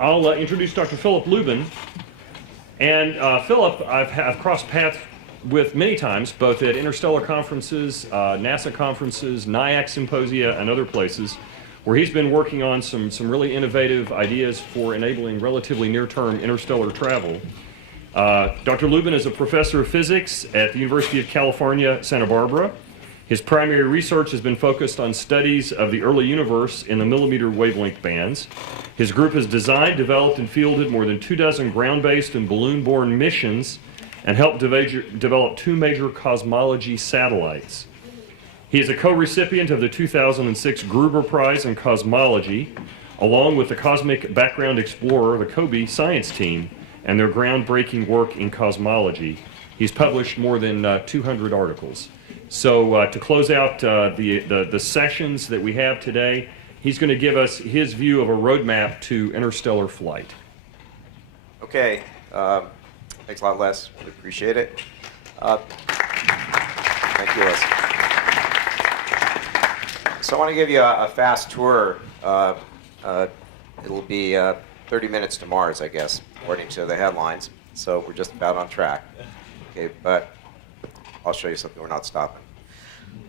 I'll introduce Dr. Philip Lubin. And Philip, I've crossed paths with many times, both at Interstellar conferences, NASA conferences, NIAC symposia, and other places, where he's been working on some really innovative ideas for enabling relatively near-term interstellar travel. Dr. Lubin is a professor of physics at the University of California, Santa Barbara. His primary research has been focused on studies of the early universe in the millimeter wavelength bands. His group has designed, developed, and fielded more than 24 ground-based and balloon-borne missions and helped develop 2 major cosmology satellites. He is a co-recipient of the 2006 Gruber Prize in Cosmology, along with the Cosmic Background Explorer, the COBE science team, and their groundbreaking work in cosmology. He's published more than 200 articles. So to close out the sessions that we have today, he's going to give us his view of a roadmap to interstellar flight. Okay. Thanks a lot, Les. Really appreciate it. Thank you, Les. So I want to give you a fast tour. It'll be 30 minutes to Mars, I guess, according to the headlines. So we're just about on track. Okay, but I'll show you something we're not stopping.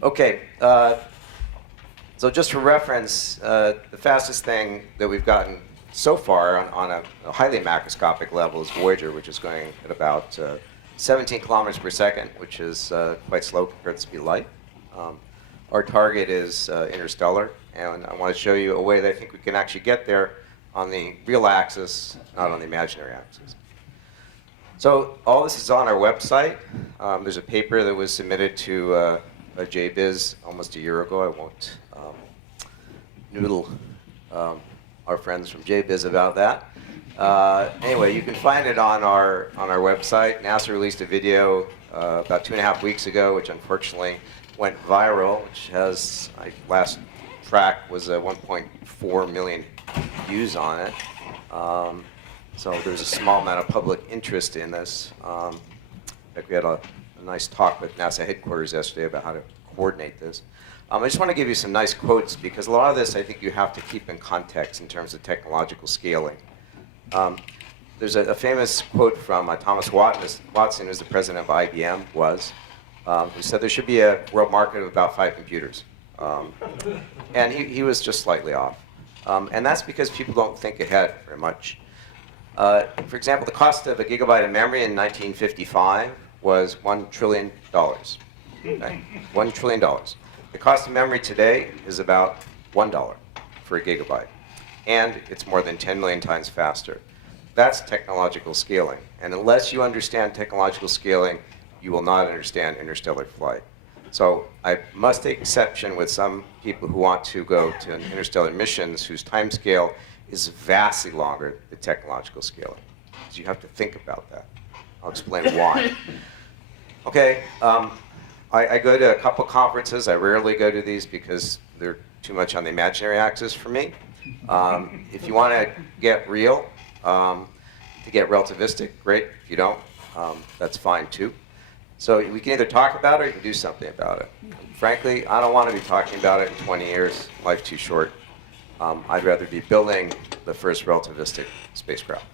Okay, so just for reference, the fastest thing that we've gotten so far on a highly macroscopic level is Voyager, which is going at about 17 kilometers per second, which is quite slow compared to the speed of light. Our target is Interstellar, and I want to show you a way that I think we can actually get there on the real axis, not on the imaginary axis. So all this is on our website. There's a paper that was submitted to a JBiz almost a year ago. I won't noodle our friends from JBiz about that. Anyway, you can find it on our website. NASA released a video about 2.5 weeks ago, which unfortunately went viral, which has, last track was 1.4 million views on it. So there's a small amount of public interest in this. In fact, we had a nice talk with NASA headquarters yesterday about how to coordinate this. I just want to give you some nice quotes, because a lot of this I think you have to keep in context in terms of technological scaling. There's a famous quote from Thomas Watson, who's the president of IBM, who said there should be a world market of about 5 computers. And he was just slightly off. And that's because people don't think ahead very much. For example, the cost of a gigabyte of memory in 1955 was $1 trillion. Okay? $1 trillion. The cost of memory today is about $1 for a gigabyte. And it's more than 10 million times faster. That's technological scaling. And unless you understand technological scaling, you will not understand interstellar flight. So I must take exception with some people who want to go to interstellar missions whose time scale is vastly longer than technological scaling. So you have to think about that. I'll explain why. Okay, I go to a couple conferences. I rarely go to these because they're too much on the imaginary axis for me. If you want to get real, to get relativistic, great. If you don't, that's fine too. So we can either talk about it or you can do something about it. Frankly, I don't want to be talking about it in 20 years. Life's too short. I'd rather be building the first relativistic spacecraft.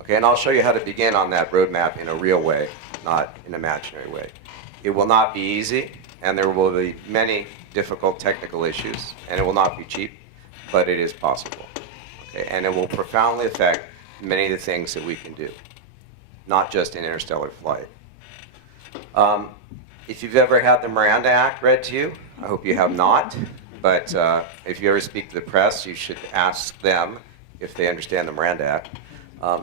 Okay, and I'll show you how to begin on that roadmap in a real way, not an imaginary way. It will not be easy, and there will be many difficult technical issues, and it will not be cheap, but it is possible. Okay, and it will profoundly affect many of the things that we can do, not just in interstellar flight. If you've ever had the Miranda Act read to you, I hope you have not. But if you ever speak to the press, you should ask them if they understand the Miranda Act.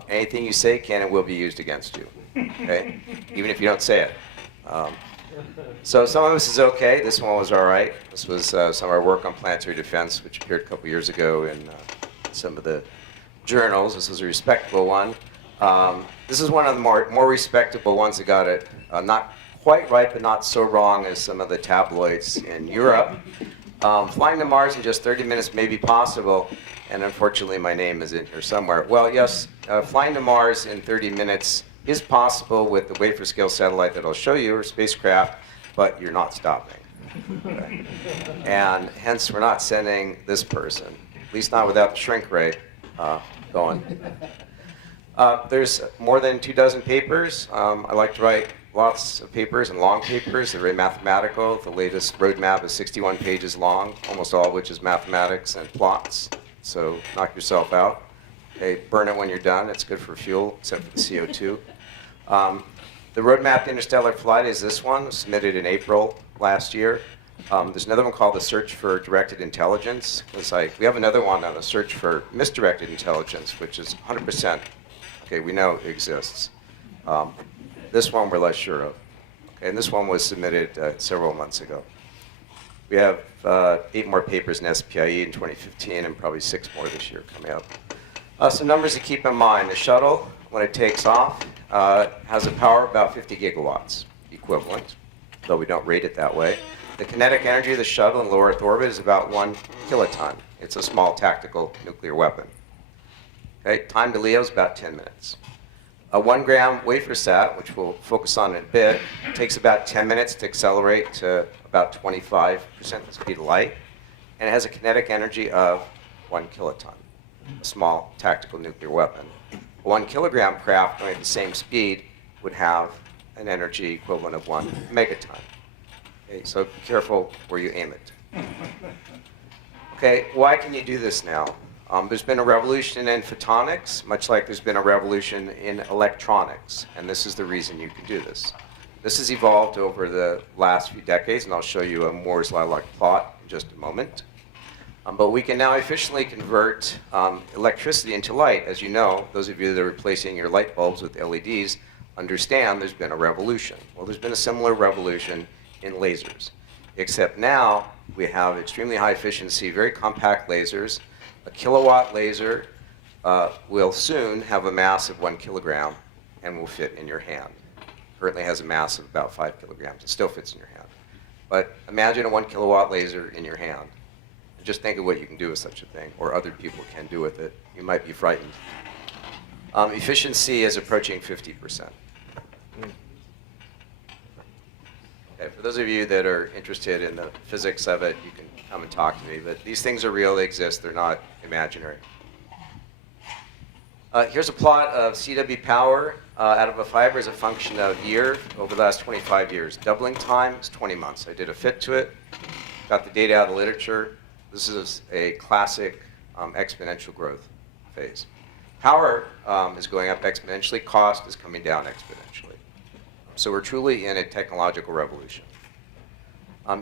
Anything you say can and will be used against you, okay? Even if you don't say it. So some of this is okay. This one was all right. This was some of our work on Planetary Defense, which appeared a couple years ago in some of the journals. This was a respectable one. This is one of the more respectable ones that got it not quite right, but not so wrong as some of the tabloids in Europe. Flying to Mars in just 30 minutes may be possible, and unfortunately my name is in here somewhere. Well, yes, flying to Mars in 30 minutes is possible with the wafer scale satellite that I'll show you, or spacecraft, but you're not stopping. Okay? And hence we're not sending this person, at least not without the shrink ray, going going. There's more than 24 papers. I like to write lots of papers and long papers. They're very mathematical. The latest roadmap is 61 pages long, almost all of which is mathematics and plots. So knock yourself out. Okay, burn it when you're done. It's good for fuel, except for the CO2. The roadmap to interstellar flight is this one. It was submitted in April last year. There's another one called the Search for Directed Intelligence. It's like, we have another one on the Search for Misdirected Intelligence, which is 100%. Okay, we know it exists. This one we're less sure of. Okay, and this one was submitted several months ago. We have 8 more papers in SPIE in 2015 and probably 6 more this year coming up. Some numbers to keep in mind. The shuttle, when it takes off, has a power of about 50 gigawatts equivalent, though we don't rate it that way. The kinetic energy of the shuttle in low Earth orbit is about 1 kiloton. It's a small tactical nuclear weapon. Okay, time to LEO is about 10 minutes. A 1 gram wafer sat, which we'll focus on in a bit, takes about 10 minutes to accelerate to about 25% the speed of light, and it has a kinetic energy of 1 kiloton, a small tactical nuclear weapon. A 1 kilogram craft going at the same speed would have an energy equivalent of 1 megaton. Okay, so be careful where you aim it. Okay, why can you do this now? There's been a revolution in photonics, much like there's been a revolution in electronics, and this is the reason you can do this. This has evolved over the last few decades, and I'll show you a Moore's law-like plot in just a moment. But we can now efficiently convert electricity into light. As you know, those of you that are replacing your light bulbs with LEDs understand there's been a revolution. Well, there's been a similar revolution in lasers, except now we have extremely high efficiency, very compact lasers. A kilowatt laser will soon have a mass of 1 kilogram and will fit in your hand. Currently has a mass of about 5 kilograms. It still fits in your hand. But imagine a 1 kilowatt laser in your hand. Just think of what you can do with such a thing, or other people can do with it. You might be frightened. Efficiency is approaching 50%. Okay, for those of you that are interested in the physics of it, you can come and talk to me. But these things are real, they exist, they're not imaginary. Here's a plot of CW power out of a fiber as a function of year over the last 25 years. Doubling time is 20 months. I did a fit to it, got the data out of the literature. This is a classic exponential growth phase. Power is going up exponentially, cost is coming down exponentially. So we're truly in a technological revolution.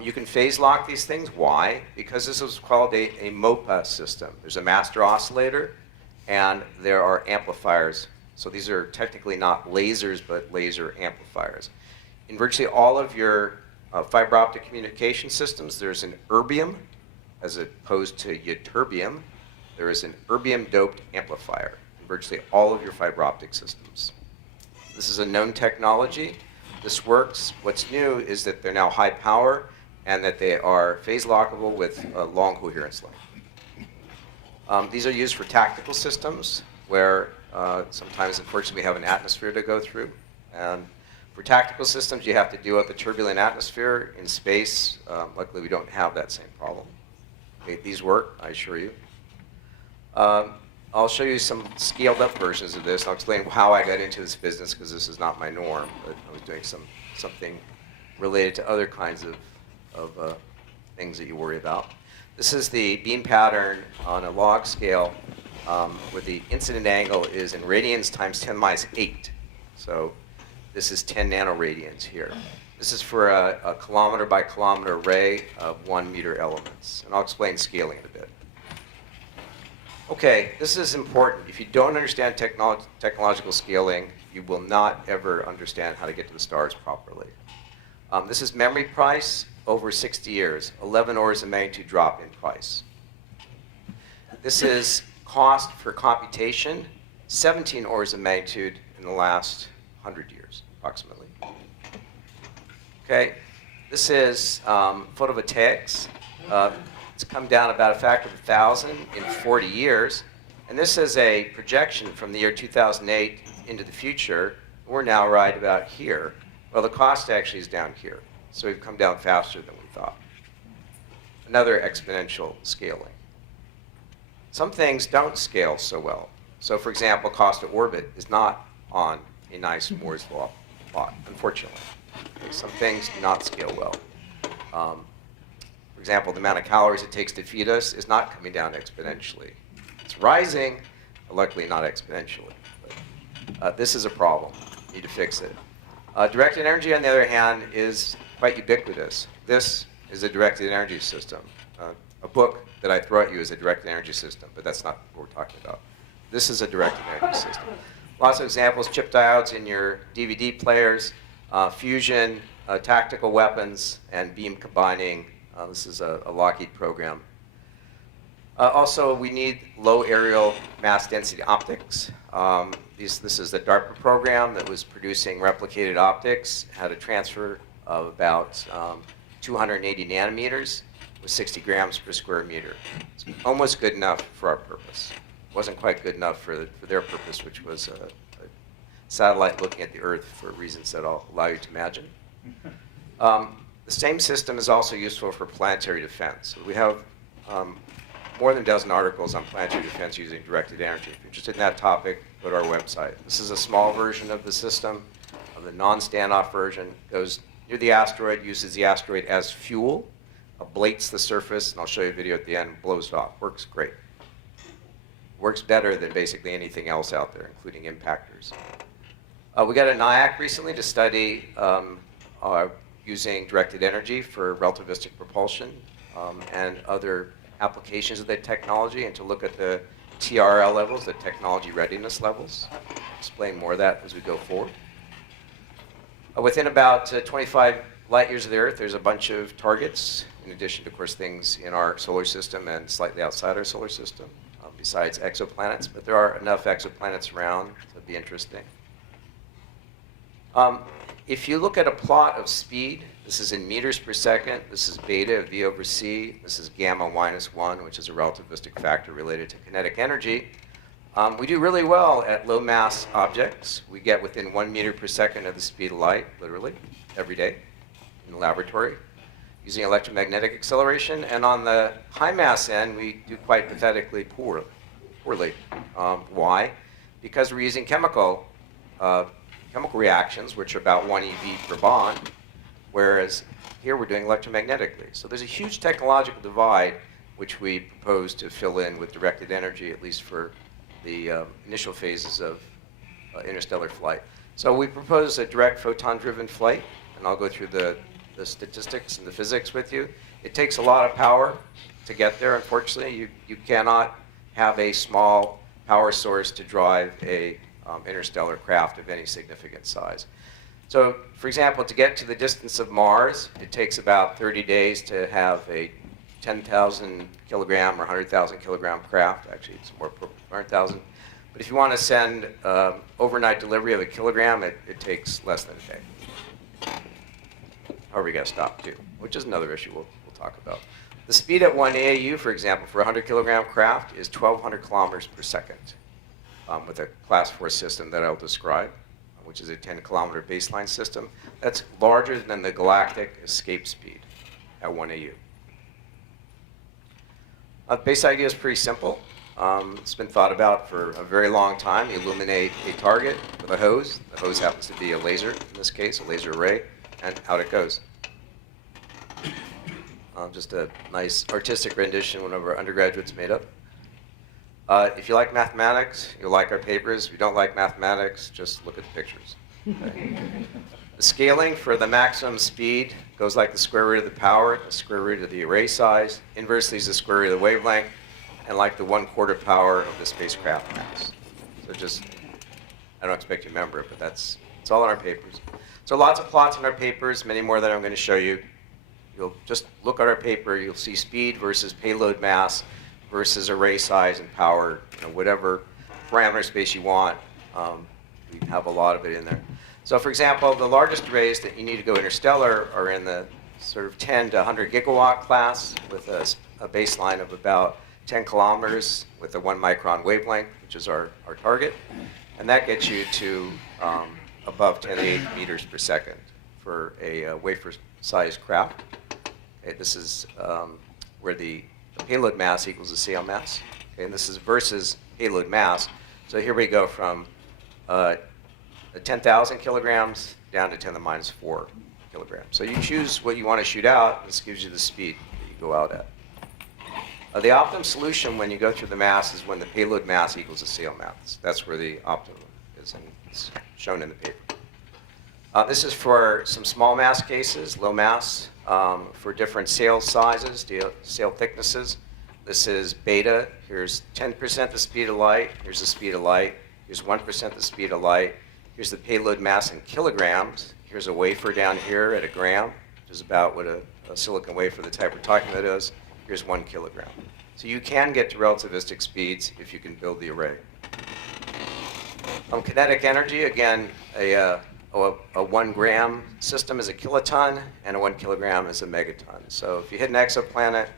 You can phase lock these things. Why? Because this is called a MOPA system. There's a master oscillator, and there are amplifiers. So these are technically not lasers, but laser amplifiers. In virtually all of your fiber optic communication systems, there's an erbium, as opposed to ytterbium. There is an erbium-doped amplifier in virtually all of your fiber optic systems. This is a known technology. This works. What's new is that they're now high power and that they are phase lockable with a long coherence length. These are used for tactical systems where sometimes, unfortunately, we have an atmosphere to go through. And for tactical systems, you have to deal with the turbulent atmosphere in space. Luckily, we don't have that same problem. Okay, these work, I assure you. I'll show you some scaled up versions of this. I'll explain how I got into this business because this is not my norm, but I was doing something related to other kinds of things that you worry about. This is the beam pattern on a log scale where the incident angle is in radians times 10 minus 8. So this is 10 nanoradians here. This is for a kilometer by kilometer array of 1 meter elements. And I'll explain scaling in a bit. Okay, this is important. If you don't understand technological scaling, you will not ever understand how to get to the stars properly. This is memory price over 60 years, 11 orders of magnitude drop in price. This is cost for computation, 17 orders of magnitude in the last 100 years, approximately. Okay, this is photovoltaics. It's come down about a factor of 1,000 in 40 years. And this is a projection from the year 2008 into the future. We're now right about here. Well, the cost actually is down here. So we've come down faster than we thought. Another exponential scaling. Some things don't scale so well. So for example, cost of orbit is not on a nice Moore's law plot, unfortunately. Okay, some things do not scale well. For example, the amount of calories it takes to feed us is not coming down exponentially. It's rising, but luckily not exponentially. But, this is a problem. Need to fix it. Directed energy, on the other hand, is quite ubiquitous. This is a directed energy system. A book that I throw at you is a directed energy system, but that's not what we're talking about. This is a directed energy system. Lots of examples, chip diodes in your DVD players, fusion, tactical weapons, and beam combining. This is a Lockheed program. Also, we need low aerial mass density optics. This is the DARPA program that was producing replicated optics, had a transfer of about 280 nanometers with 60 grams per square meter. It's almost good enough for our purpose. It wasn't quite good enough for their purpose, which was a satellite looking at the Earth for reasons that I'll allow you to imagine. The same system is also useful for planetary defense. We have more than a dozen articles on planetary defense using directed energy. If you're interested in that topic, go to our website. This is a small version of the system. The non-standoff version goes near the asteroid, uses the asteroid as fuel, ablates the surface, and I'll show you a video at the end, blows it off. Works great. Works better than basically anything else out there, including impactors. We got a NIAC recently to study using directed energy for relativistic propulsion and other applications of the technology, and to look at the TRL levels, the technology readiness levels. I'll explain more of that as we go forward. Within about 25 light years of the Earth, there's a bunch of targets, in addition to, of course, things in our solar system and slightly outside our solar system, besides exoplanets. But there are enough exoplanets around to be interesting. If you look at a plot of speed, this is in meters per second. This is beta, V over C. This is gamma minus 1, which is a relativistic factor related to kinetic energy. We do really well at low mass objects. We get within 1 meter per second of the speed of light, literally, every day in the laboratory, using electromagnetic acceleration. And on the high mass end, we do quite pathetically poorly. Why? Because we're using chemical reactions, which are about 1 eV per bond, whereas here we're doing electromagnetically. So there's a huge technological divide, which we propose to fill in with directed energy, at least for the initial phases of interstellar flight. So we propose a direct photon-driven flight, and I'll go through the statistics and the physics with you. It takes a lot of power to get there, unfortunately. You cannot have a small power source to drive a interstellar craft of any significant size. So, for example, to get to the distance of Mars, it takes about 30 days to have a 10,000 kilogram or 100,000 kilogram craft. Actually, it's more 100,000. But if you want to send overnight delivery of a kilogram, it takes less than a day. However, you got to stop too, which is another issue we'll talk about. The speed at 1 AAU, for example, for a 100 kilogram craft is 1,200 kilometers per second with a class 4 system that I'll describe, which is a 10 kilometer baseline system. That's larger than the galactic escape speed at 1 AU. The base idea is pretty simple. It's been thought about for a very long time. You illuminate a target with a hose. The hose happens to be a laser, in this case, a laser array, and out it goes. Just a nice artistic rendition one of our undergraduates made up. If you like mathematics, you'll like our papers. If you don't like mathematics, just look at the pictures. Okay? The scaling for the maximum speed goes like the square root of the power, the square root of the array size. Inversely is the square root of the wavelength, and like the 1/4 power of the spacecraft mass. So just, I don't expect you to remember it, but it's all in our papers. So lots of plots in our papers, many more than I'm going to show you. You'll just look at our paper, you'll see speed versus payload mass versus array size and power, whatever parameter space you want. We have a lot of it in there. So for example, the largest arrays that you need to go interstellar are in the sort of 10 to 100 gigawatt class with a baseline of about 10 kilometers with a 1 micron wavelength, which is our target. And that gets you to above 10 to 8 meters per second for a wafer-sized craft. Okay, this is where the payload mass equals the CL mass. Okay, and this is versus payload mass. So here we go from 10,000 kilograms down to 10 to the minus 4 kilograms. So you choose what you want to shoot out. This gives you the speed that you go out at. The optimum solution when you go through the mass is when the payload mass equals the sail mass. That's where the optimum is, and it's shown in the paper. This is for some small mass cases, low mass, for different sail sizes, sail thicknesses. This is beta. Here's 10% the speed of light. Here's the speed of light. Here's 1% the speed of light. Here's the payload mass in kilograms. Here's a wafer down here at a gram, which is about what a silicon wafer, the type we're talking about, is. Here's 1 kilogram. So you can get to relativistic speeds if you can build the array. Kinetic energy, again, a 1 gram system is a kiloton, and a 1 kilogram is a megaton. So if you hit an exoplanet,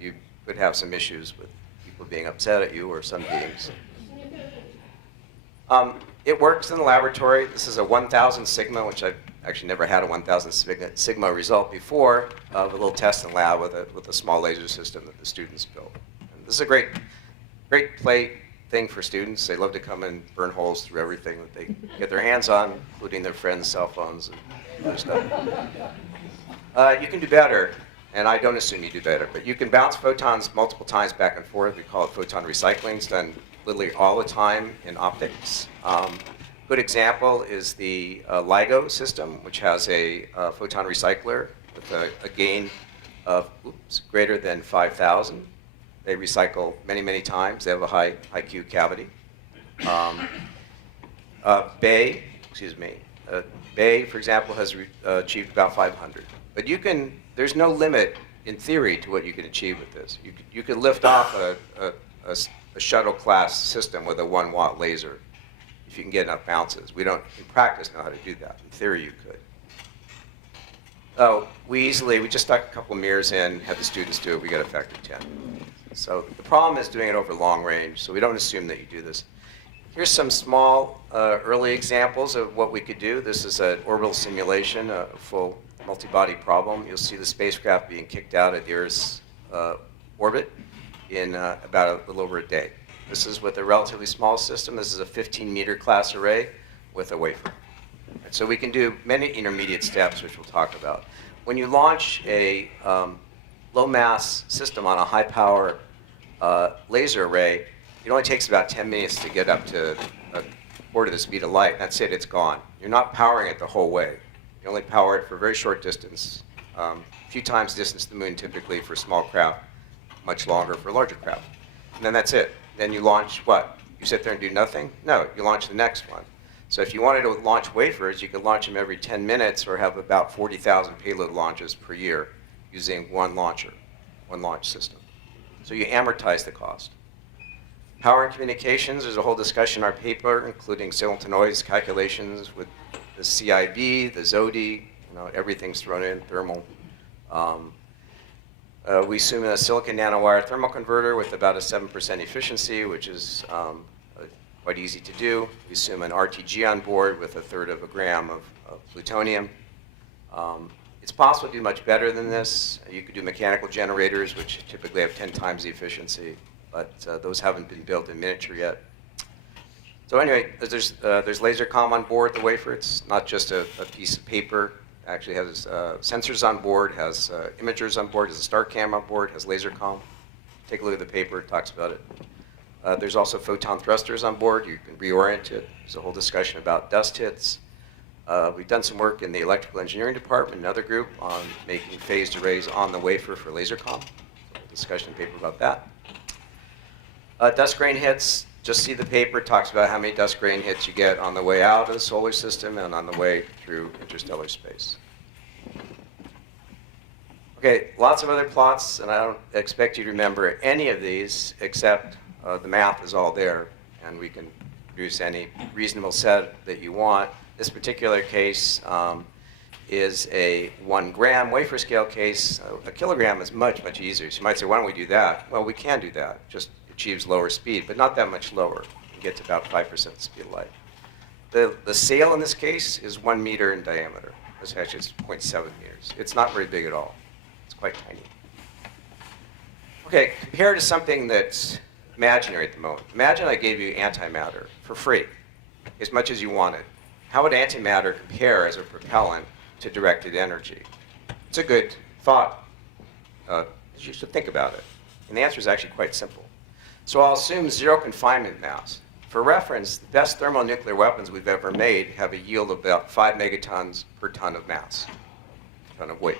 you could have some issues with people being upset at you or some beings. It works in the laboratory. This is a 1,000 sigma, which I've actually never had a 1,000 sigma result before, of a little test in lab with a small laser system that the students built. And this is a great thing for students. They love to come and burn holes through everything that they get their hands on, including their friends' cell phones and other stuff. You can do better, and I don't assume you do better, but you can bounce photons multiple times back and forth. We call it photon recycling. It's done literally all the time in optics. Good example is the LIGO system, which has a photon recycler with a gain of greater than 5,000. They recycle many, many times. They have a high Q cavity. Bay, for example, has achieved about 500. But there's no limit in theory to what you can achieve with this. You could lift off a shuttle class system with a 1 watt laser if you can get enough bounces. We don't, in practice, know how to do that. In theory, you could. We just stuck a couple mirrors in, had the students do it, we got a factor of 10. So the problem is doing it over long range, so we don't assume that you do this. Here's some small early examples of what we could do. This is an orbital simulation, a full multi-body problem. You'll see the spacecraft being kicked out of the Earth's orbit in about a little over a day. This is with a relatively small system. This is a 15-meter class array with a wafer. And so we can do many intermediate steps, which we'll talk about. When you launch a low-mass system on a high-power laser array, it only takes about 10 minutes to get up to a quarter of the speed of light. That's it, it's gone. You're not powering it the whole way. You only power it for a very short distance, a few times distance to the moon typically for small craft, much longer for larger craft. And then that's it. Then you launch what? You sit there and do nothing? No, you launch the next one. So if you wanted to launch wafers, you could launch them every 10 minutes or have about 40,000 payload launches per year using one launch system. So you amortize the cost. Power and communications, there's a whole discussion in our paper, including signal to noise calculations with the CIB, the ZODI, everything's thrown in, thermal. We assume a silicon nanowire thermal converter with about a 7% efficiency, which is quite easy to do. We assume an RTG on board with 1/3 of a gram of plutonium. It's possible to do much better than this. You could do mechanical generators, which typically have 10 times the efficiency, but those haven't been built in miniature yet. So anyway, there's laser comm on board the wafer. It's not just a piece of paper. It actually has sensors on board, has imagers on board, has a star cam on board, has laser comm. Take a look at the paper, it talks about it. There's also photon thrusters on board. You can reorient it. There's a whole discussion about dust hits. We've done some work in the electrical engineering department, another group, on making phased arrays on the wafer for laser comm. So a discussion paper about that. Dust grain hits, just see the paper, talks about how many dust grain hits you get on the way out of the solar system and on the way through interstellar space. Okay, lots of other plots, and I don't expect you to remember any of these, except the math is all there, and we can produce any reasonable set that you want. This particular case is a 1 gram wafer scale case. A kilogram is much, much easier. So you might say, why don't we do that? Well, we can do that. Just achieves lower speed, but not that much lower. You get to about 5% the speed of light. The sail in this case is 1 meter in diameter. This actually is 0.7 meters. It's not very big at all. It's quite tiny. Okay, compared to something that's imaginary at the moment. Imagine I gave you antimatter for free, as much as you wanted. How would antimatter compare as a propellant to directed energy? It's a good thought. You should think about it. And the answer is actually quite simple. So I'll assume zero confinement mass. For reference, the best thermonuclear weapons we've ever made have a yield of about 5 megatons per ton of mass, ton of weight.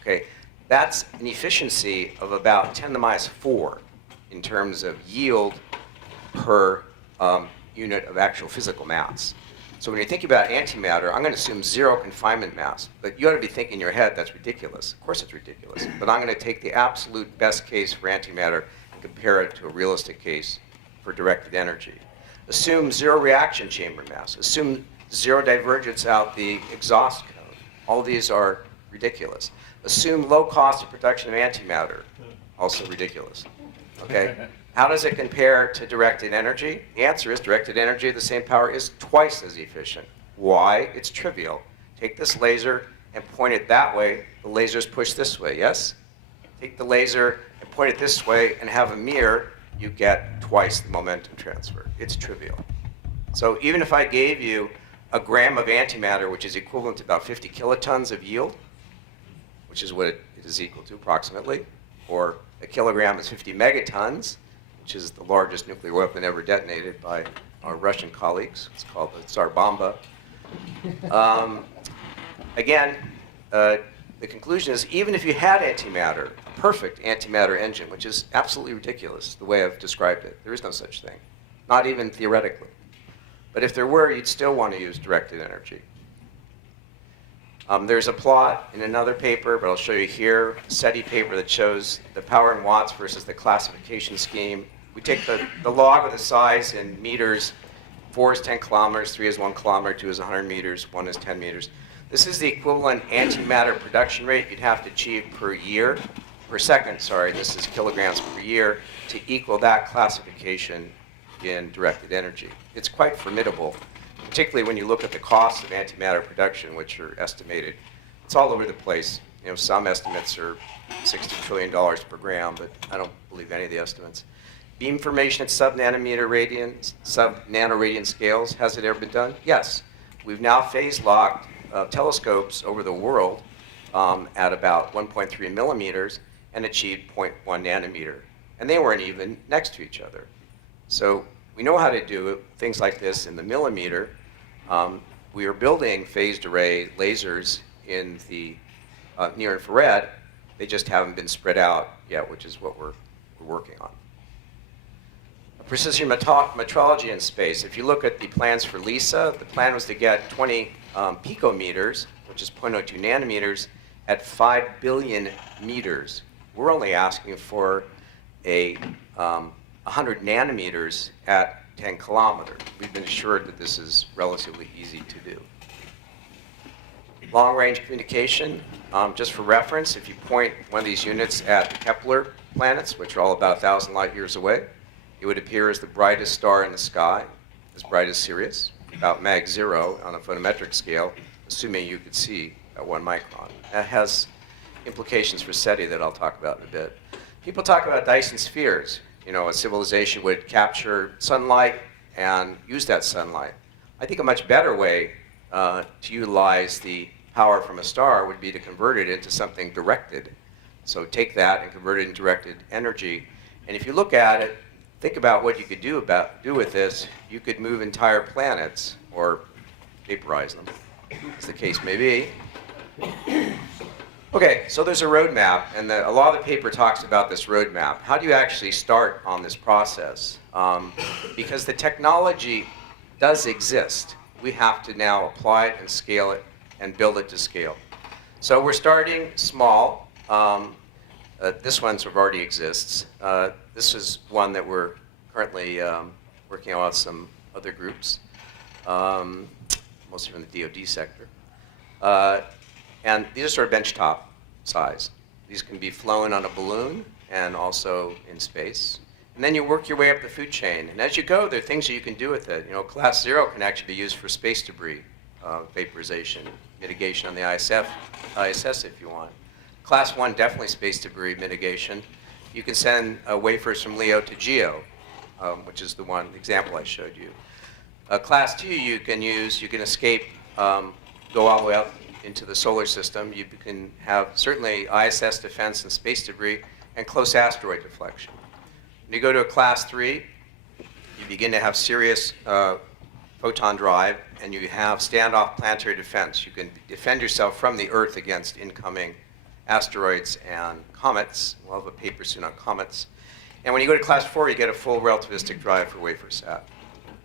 Okay, that's an efficiency of about 10 to the minus 4 in terms of yield per unit of actual physical mass. So when you think about antimatter, I'm going to assume zero confinement mass. But you ought to be thinking in your head, that's ridiculous. Of course it's ridiculous. But I'm going to take the absolute best case for antimatter and compare it to a realistic case for directed energy. Assume zero reaction chamber mass. Assume zero divergence out the exhaust cone. All these are ridiculous. Assume low cost of production of antimatter. Also ridiculous. Okay? How does it compare to directed energy? The answer is directed energy of the same power is twice as efficient. Why? It's trivial. Take this laser and point it that way. The laser's pushed this way, yes? Take the laser and point it this way and have a mirror, you get twice the momentum transfer. It's trivial. So even if I gave you a gram of antimatter, which is equivalent to about 50 kilotons of yield, which is what it is equal to approximately, or a kilogram is 50 megatons, which is the largest nuclear weapon ever detonated by our Russian colleagues. It's called the Tsar Bomba. Again, the conclusion is even if you had antimatter, a perfect antimatter engine, which is absolutely ridiculous the way I've described it, there is no such thing, not even theoretically. But if there were, you'd still want to use directed energy. There's a plot in another paper, but I'll show you here, a Seti paper that shows the power in watts versus the classification scheme. We take the log of the size in meters. 4 is 10 kilometers, 3 is 1 kilometer, 2 is 100 meters, 1 is 10 meters. This is the equivalent antimatter production rate you'd have to achieve per second, sorry, this is kilograms per year, to equal that classification in directed energy. It's quite formidable, particularly when you look at the costs of antimatter production, which are estimated. It's all over the place. You know, some estimates are $60 trillion per gram, but I don't believe any of the estimates. Beam formation at sub-nanoradian scales, has it ever been done? Yes. We've now phase-locked telescopes over the world at about 1.3 millimeters and achieved 0.1 nanometer. And they weren't even next to each other. So we know how to do things like this in the millimeter. We are building phased array lasers in the near infrared. They just haven't been spread out yet, which is what we're working on. Precision metrology in space. If you look at the plans for LISA, the plan was to get 20 picometers, which is 0.02 nanometers, at 5 billion meters. We're only asking for 100 nanometers at 10 kilometers. We've been assured that this is relatively easy to do. Long-range communication, just for reference, if you point one of these units at the Kepler planets, which are all about 1,000 light years away, it would appear as the brightest star in the sky, as bright as Sirius, about mag 0 on a photometric scale, assuming you could see at 1 micron. That has implications for Seti that I'll talk about in a bit. People talk about Dyson Spheres. You know, a civilization would capture sunlight and use that sunlight. I think a much better way to utilize the power from a star would be to convert it into something directed. So take that and convert it into directed energy. And if you look at it, think about what you could do with this. You could move entire planets or vaporize them, as the case may be. Okay, so there's a roadmap, and a lot of the paper talks about this roadmap. How do you actually start on this process? Because the technology does exist. We have to now apply it and scale it and build it to scale. So we're starting small. This one sort of already exists. This is one that we're currently working on with some other groups, mostly from the DoD sector. And these are sort of benchtop size. These can be flown on a balloon and also in space. And then you work your way up the food chain. And as you go, there are things that you can do with it. You know, class 0 can actually be used for space debris vaporization, mitigation on the ISS if you want. Class 1, definitely space debris mitigation. You can send wafers from LEO to GEO, which is the one example I showed you. Class 2 you can escape, go all the way up into the solar system. You can have certainly ISS defense and space debris and close asteroid deflection. When you go to a Class 3, you begin to have serious photon drive, and you have standoff planetary defense. You can defend yourself from the Earth against incoming asteroids and comets. We'll have a paper soon on comets. And when you go to Class 4, you get a full relativistic drive for WaferSat.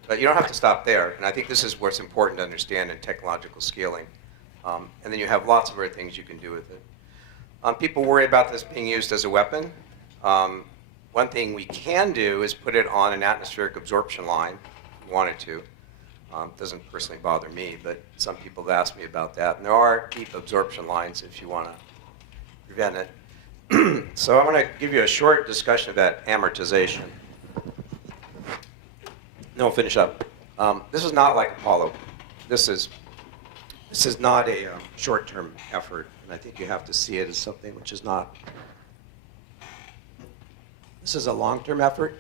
But you don't have to stop there, and I think this is what's important to understand in technological scaling. And then you have lots of other things you can do with it. People worry about this being used as a weapon. One thing we can do is put it on an atmospheric absorption line, if we wanted to. Doesn't personally bother me, but some people have asked me about that. And there are deep absorption lines if you want to prevent it. So I want to give you a short discussion about amortization. Then we'll finish up. This is not like Apollo. This is not a short-term effort, and I think you have to see it as something which is not. This is a long-term effort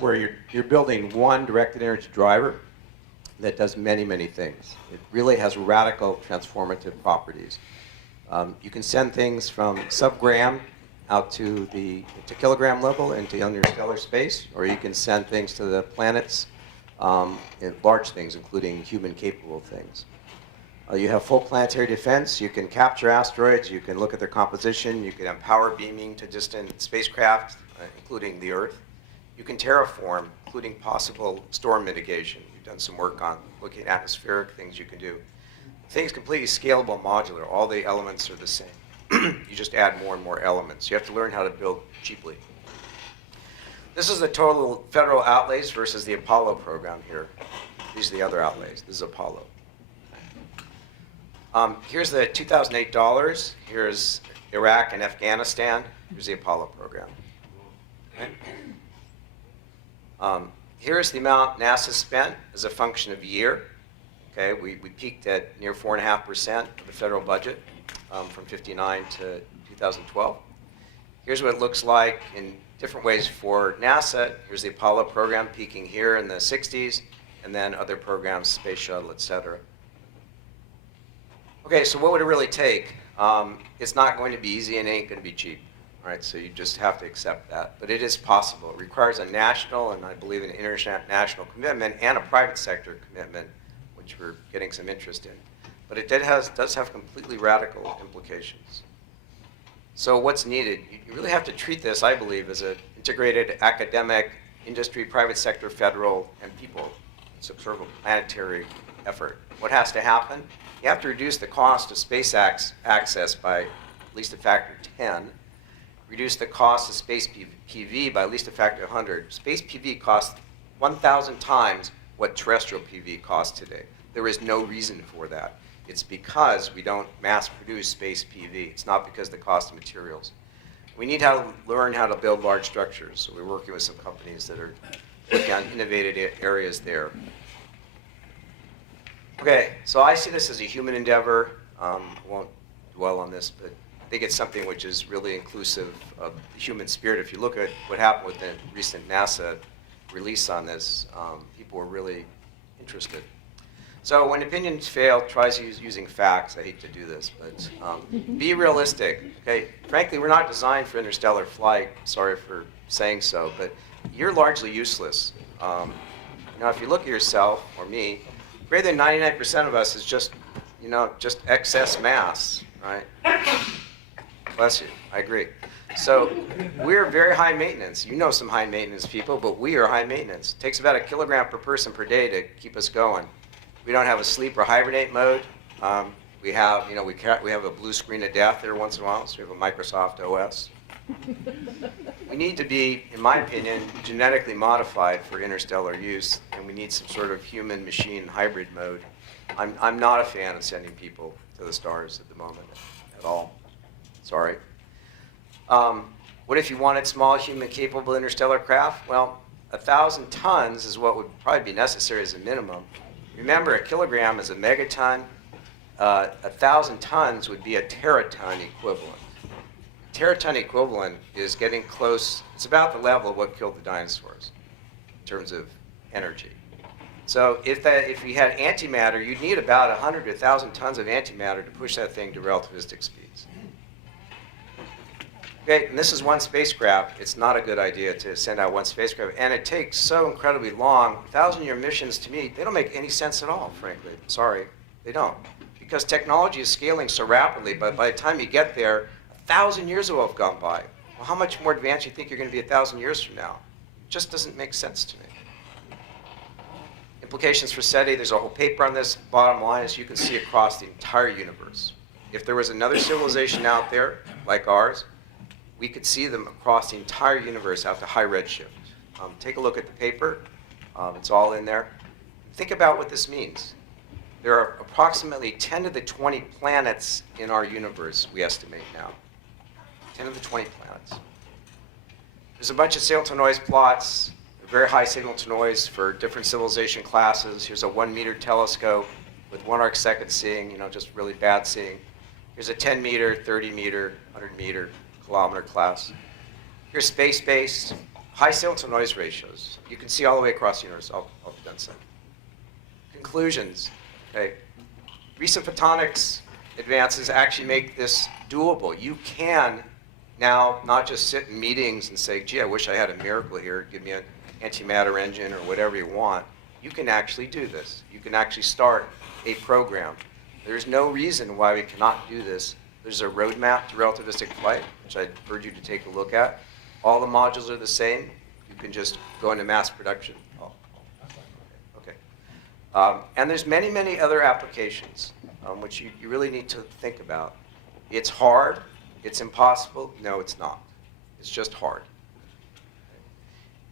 where you're building one directed energy driver that does many, many things. It really has radical transformative properties. You can send things from sub-gram out to kilogram level into interstellar space, or you can send things to the planets, in large things, including human-capable things. You have full planetary defense. You can capture asteroids. You can look at their composition. You can have power beaming to distant spacecraft, including the Earth. You can terraform, including possible storm mitigation. We've done some work on looking at atmospheric things you can do. Things completely scalable, modular. All the elements are the same. You just add more and more elements. You have to learn how to build cheaply. This is the total federal outlays versus the Apollo program here. These are the other outlays. This is Apollo. Here's the 2008 dollars. Here's Iraq and Afghanistan. Here's the Apollo program. Okay. Here's the amount NASA spent as a function of year. Okay, we peaked at near 4.5% of the federal budget from 59 to 2012. Here's what it looks like in different ways for NASA. Here's the Apollo program peaking here in the 60s, and then other programs, Space Shuttle, et cetera. Okay, so what would it really take? It's not going to be easy and it ain't going to be cheap. All right, so you just have to accept that. But it is possible. It requires a national and I believe an international commitment and a private sector commitment, which we're getting some interest in. But it does have completely radical implications. So what's needed? You really have to treat this, I believe, as an integrated academic, industry, private sector, federal, and people. It's a sort of a planetary effort. What has to happen? You have to reduce the cost of space access by at least a factor 10. Reduce the cost of space PV by at least a factor 100. Space PV costs 1,000 times what terrestrial PV costs today. There is no reason for that. It's because we don't mass produce space PV. It's not because of the cost of materials. We need to learn how to build large structures. So we're working with some companies that are working on innovative areas there. Okay, so I see this as a human endeavor. I won't dwell on this, but I think it's something which is really inclusive of the human spirit. If you look at what happened with the recent NASA release on this, people were really interested. So when opinions fail, try using facts. I hate to do this, but be realistic. Okay, frankly, we're not designed for interstellar flight. Sorry for saying so, but you're largely useless. If you look at yourself or me, greater than 99% of us is just excess mass, right? Bless you. I agree. So we're very high maintenance. You know some high maintenance people, but we are high maintenance. It takes about 1 kilogram per person per day to keep us going. We don't have a sleep or hibernate mode. We have a blue screen of death every once in a while, so we have a Microsoft OS. We need to be, in my opinion, genetically modified for interstellar use, and we need some sort of human-machine hybrid mode. I'm not a fan of sending people to the stars at the moment at all. Sorry. What if you wanted small human-capable interstellar craft? Well, 1,000 tons is what would probably be necessary as a minimum. Remember, 1 kilogram is a megaton. 1,000 tons would be a teraton equivalent. teraton equivalent is getting close. It's about the level of what killed the dinosaurs in terms of energy. So if we had antimatter, you'd need about 100 to 1,000 tons of antimatter to push that thing to relativistic speeds. Okay, and this is one spacecraft. It's not a good idea to send out one spacecraft. And it takes so incredibly long. 1,000-year missions, to me, they don't make any sense at all, frankly. Sorry, they don't. Because technology is scaling so rapidly, but by the time you get there, 1,000 years will have gone by. Well, how much more advanced do you think you're going to be 1,000 years from now? It just doesn't make sense to me. Implications for Seti, there's a whole paper on this. Bottom line is you can see across the entire universe. If there was another civilization out there, like ours, we could see them across the entire universe out to high redshift. Take a look at the paper. It's all in there. Think about what this means. There are approximately 10 to the 20 planets in our universe, we estimate now. 10 to the 20 planets. There's a bunch of signal to noise plots. Very high signal to noise for different civilization classes. Here's a 1-meter telescope with 1 arcsecond seeing, just really bad seeing. Here's a 10-meter, 30-meter, 100-meter, kilometer class. Here's space-based, high signal to noise ratios. You can see all the way across the universe. I'll be done soon. Conclusions. Okay. Recent photonics advances actually make this doable. You can now not just sit in meetings and say, gee, I wish I had a miracle here. Give me an antimatter engine or whatever you want. You can actually do this. You can actually start a program. There's no reason why we cannot do this. There's a roadmap to relativistic flight, which I urge you to take a look at. All the modules are the same. You can just go into mass production. Oh. Okay. And there's many, many other applications which you really need to think about. It's hard. It's impossible. No, it's not. It's just hard.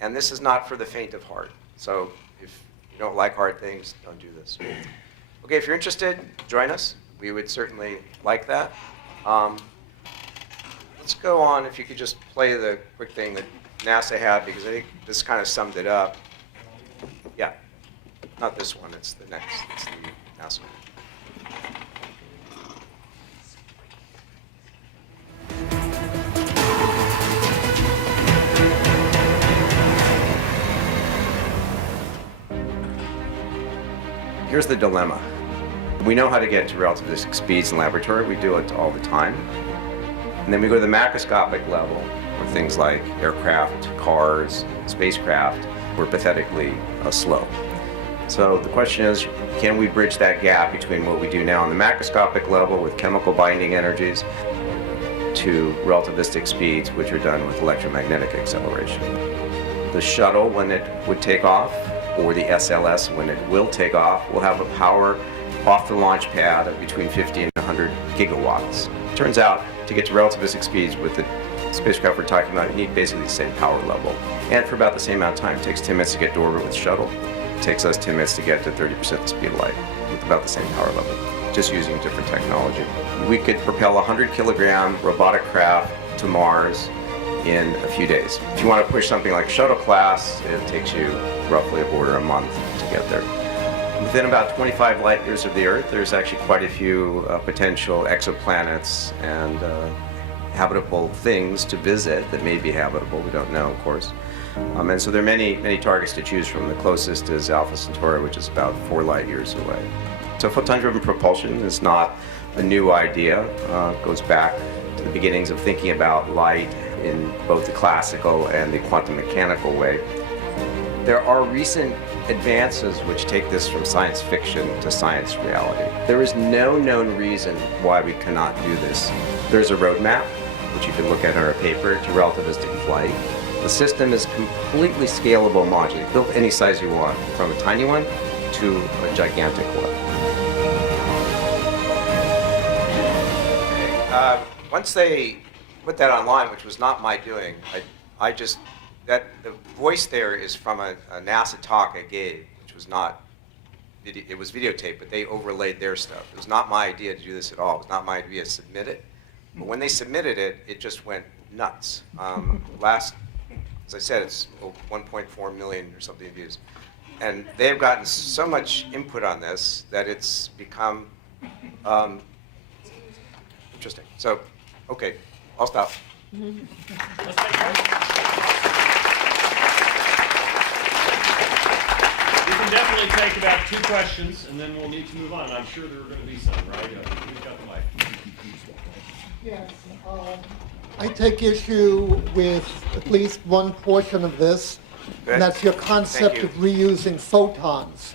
And this is not for the faint of heart. So if you don't like hard things, don't do this. Okay, if you're interested, join us. We would certainly like that. Let's go on, if you could just play the quick thing that NASA had, because I think this kind of summed it up. Yeah, not this one, it's the next, it's the NASA one. Here's the dilemma. We know how to get to relativistic speeds in laboratory. We do it all the time. And then we go to the macroscopic level, where things like aircraft, cars, spacecraft, we're pathetically slow. So the question is, can we bridge that gap between what we do now on the macroscopic level with chemical binding energies to relativistic speeds, which are done with electromagnetic acceleration? The shuttle, when it would take off, or the SLS, when it will take off, will have a power off the launch pad of between 50 and 100 gigawatts. Turns out, to get to relativistic speeds with the spacecraft we're talking about, you need basically the same power level. And for about the same amount of time. It takes 10 minutes to get to orbit with the shuttle. It takes us 10 minutes to get to 30% the speed of light with about the same power level, just using different technology. We could propel a 100-kilogram robotic craft to Mars in a few days. If you want to push something like shuttle class, it takes you roughly a month to get there. Within about 25 light years of the Earth, there's actually quite a few potential exoplanets and habitable things to visit that may be habitable. We don't know, of course. And so there are many targets to choose from. The closest is Alpha Centauri, which is about 4 light years away. So photon-driven propulsion is not a new idea. It goes back to the beginnings of thinking about light in both the classical and the quantum mechanical way. There are recent advances which take this from science fiction to science reality. There is no known reason why we cannot do this. There's a roadmap, which you can look at in our paper, to relativistic flight. The system is completely scalable modular, built any size you want, from a tiny one to a gigantic one. Once they put that online, which was not my doing, the voice there is from a NASA talk I gave, which was not, it was videotaped, but they overlaid their stuff. It was not my idea to do this at all. It was not my idea to submit it. But when they submitted it, it just went nuts. As I said, it's 1.4 million or something views. And they've gotten so much input on this that it's become interesting. So, okay, I'll stop. Let's take questions. We can definitely take about 2 questions, and then we'll need to move on. I'm sure there are going to be some, right? Who's got the mic? Yes, I take issue with at least one portion of this, and that's your concept of reusing photons.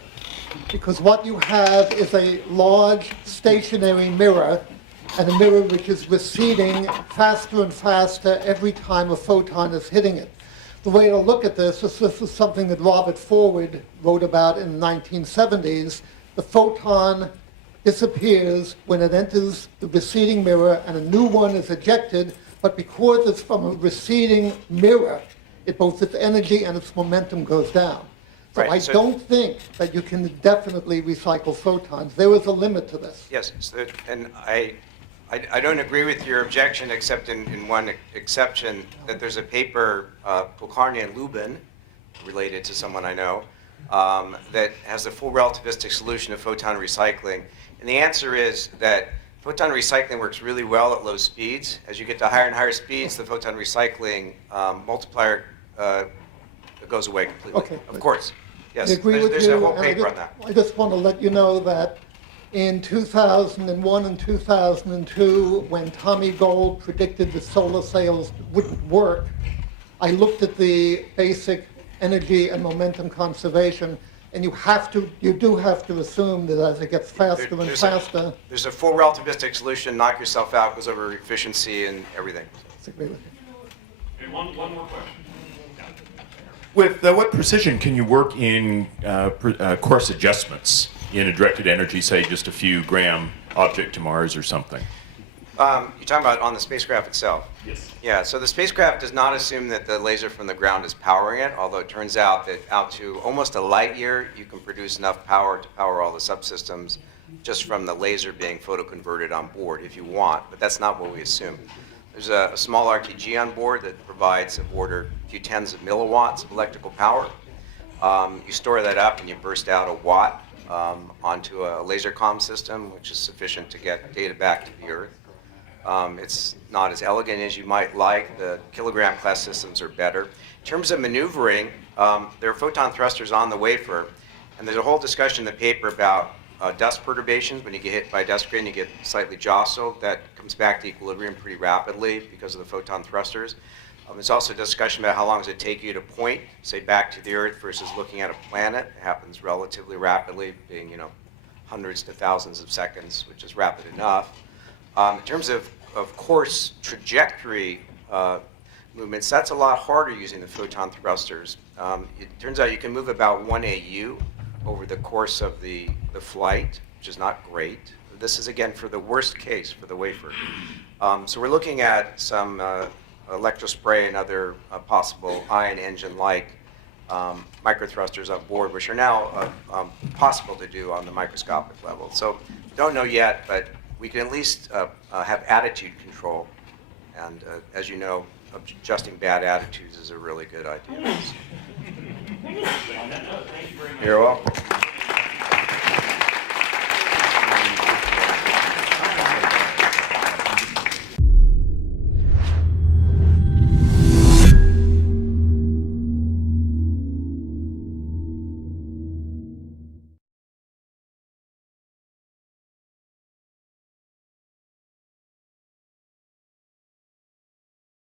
Because what you have is a large stationary mirror, and a mirror which is receding faster and faster every time a photon is hitting it. The way to look at this is something that Robert Forward wrote about in the 1970s. The photon disappears when it enters the receding mirror and a new one is ejected, but because it's from a receding mirror, both its energy and its momentum goes down. So Right, I so- don't think that you can definitely recycle photons. There is a limit to this. Yes, so, and I don't agree with your objection, except in one exception, that there's a paper, Kulkarni and Lubin, related to someone I know, that has the full relativistic solution of photon recycling. And the answer is that photon recycling works really well at low speeds. As you get to higher and higher speeds, the photon recycling multiplier goes away completely. Okay. Of course. Yes, I agree with there's you, a whole and paper on that. I just want to let you know that in 2001 and 2002, when Tommy Gold predicted the solar sails wouldn't work, I looked at the basic energy and momentum conservation, and you do have to assume that as it gets faster and faster. There's a full relativistic solution, knock yourself out, goes over efficiency and everything. I agree with you. Okay, one more question. With what precision can you work in course adjustments in a directed energy, say just a few gram object to Mars or something? You're talking about on the spacecraft itself? Yes. Yeah, so the spacecraft does not assume that the laser from the ground is powering it, although it turns out that out to almost a light year, you can produce enough power to power all the subsystems just from the laser being photoconverted on board if you want, but that's not what we assume. There's a small RTG on board that provides of order a few tens of milliwatts of electrical power. You store that up and you burst out a watt onto a laser comm system, which is sufficient to get data back to the Earth. It's not as elegant as you might like. The kilogram class systems are better. In terms of maneuvering, there are photon thrusters on the wafer, and there's a whole discussion in the paper about dust perturbations. When you get hit by a dust grain, you get slightly jostled. That comes back to equilibrium pretty rapidly because of the photon thrusters. There's also a discussion about how long does it take you to point, say, back to the Earth versus looking at a planet. It happens relatively rapidly, being hundreds to thousands of seconds, which is rapid enough. In terms of course trajectory movements, that's a lot harder using the photon thrusters. It turns out you can move about 1 AU over the course of the flight, which is not great. This is, again, for the worst case for the wafer. So we're looking at some electrospray and other possible ion engine-like microthrusters on board, which are now possible to do on the microscopic level. So don't know yet, but we can at least have attitude control. And as you know, adjusting bad attitudes is a really good idea. On that note, thank you very much. You're welcome.